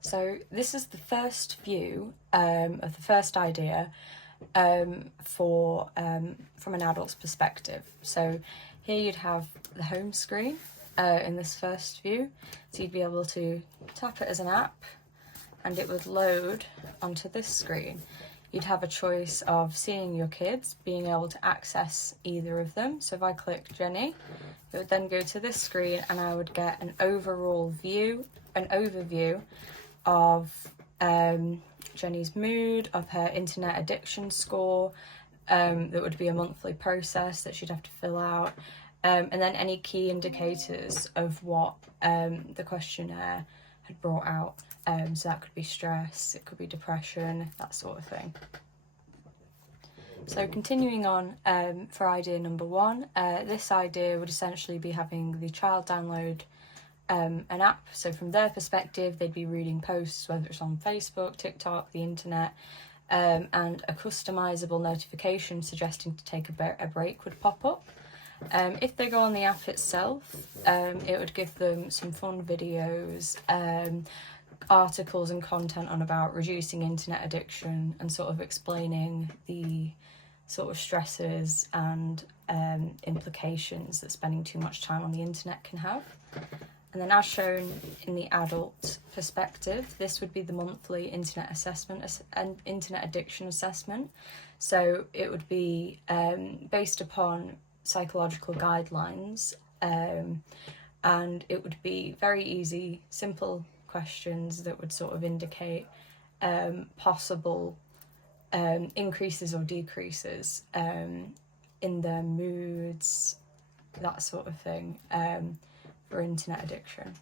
So this is the first view of the first idea from an adult's perspective. So here you'd have the home screen in this first view. So you'd be able to tap it as an app and it would load onto this screen. You'd have a choice of seeing your kids, being able to access either of them. So if I click Jenny, it would then go to this screen and I would get an overall view, an overview of Jenny's mood, of her internet addiction score. That would be a monthly process that she'd have to fill out. And then any key indicators of what the questionnaire had brought out. So that could be stress, it could be depression, that sort of thing. So continuing on for idea number one, this idea would essentially be having the child download an app. So from their perspective, they'd be reading posts, whether it's on Facebook, TikTok, the internet, and a customizable notification suggesting to take a break would pop up. If they go on the app itself, it would give them some fun videos, articles and content on about reducing internet addiction and sort of explaining the sort of stresses and implications that spending too much time on the internet can have. And then as shown in the adult perspective, this would be the monthly internet assessment and internet addiction assessment. So it would be based upon psychological guidelines, and it would be very easy, simple questions that would sort of indicate possible increases or decreases in their moods, that sort of thing, for internet addiction.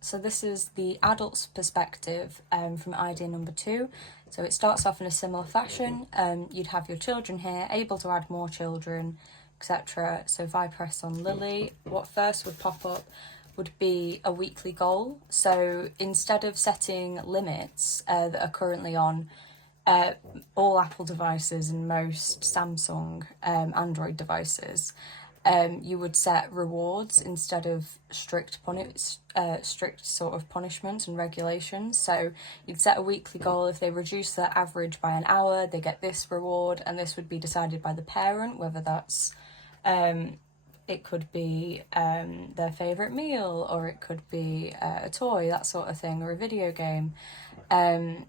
So this is the adult's perspective from idea number two. So it starts off in a similar fashion. You'd have your children here, able to add more children, etc. So if I press on Lily, what first would pop up would be a weekly goal. So instead of setting limits that are currently on all Apple devices and most Samsung Android devices, you would set rewards instead of strict sort of punishments and regulations. So you'd set a weekly goal. If they reduce their average by an hour, they get this reward, and this would be decided by the parent, whether that's it could be their favourite meal, or it could be a toy, that sort of thing, or a video game. And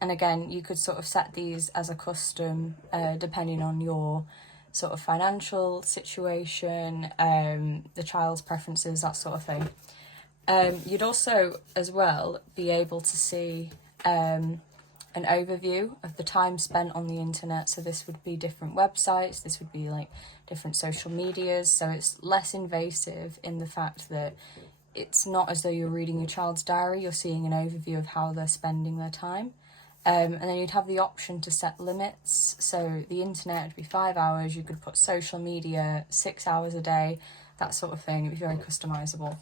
again, you could sort of set these as a custom depending on your sort of financial situation, the child's preferences, that sort of thing. You'd also as well be able to see an overview of the time spent on the internet. So this would be different websites, this would be like different social medias, so it's less invasive in the fact that it's not as though you're reading your child's diary, you're seeing an overview of how they're spending their time. And then you'd have the option to set limits. So the internet would be 5 hours, you could put social media 6 hours a day, that sort of thing. It'd be very customizable.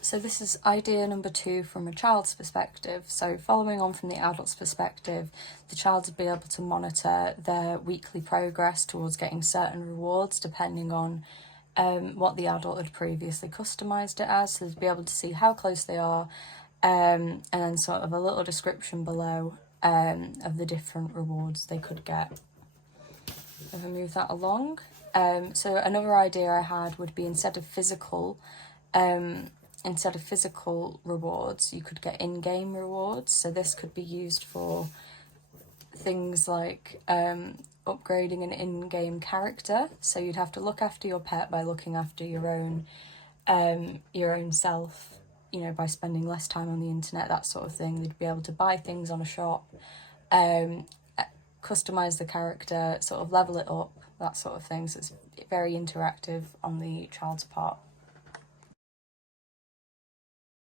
So this is idea number two from a child's perspective. So following on from the adult's perspective, the child would be able to monitor their weekly progress towards getting certain rewards depending on what the adult had previously customized it as. So they'd be able to see how close they are, and then sort of a little description below of the different rewards they could get. If I move that along. So another idea I had would be instead of physical rewards, you could get in-game rewards. So this could be used for things like upgrading an in-game character. So you'd have to look after your pet by looking after your own self, you know, by spending less time on the internet, that sort of thing. They'd be able to buy things on a shop, customize the character, sort of level it up, that sort of thing. So it's very interactive on the child's part.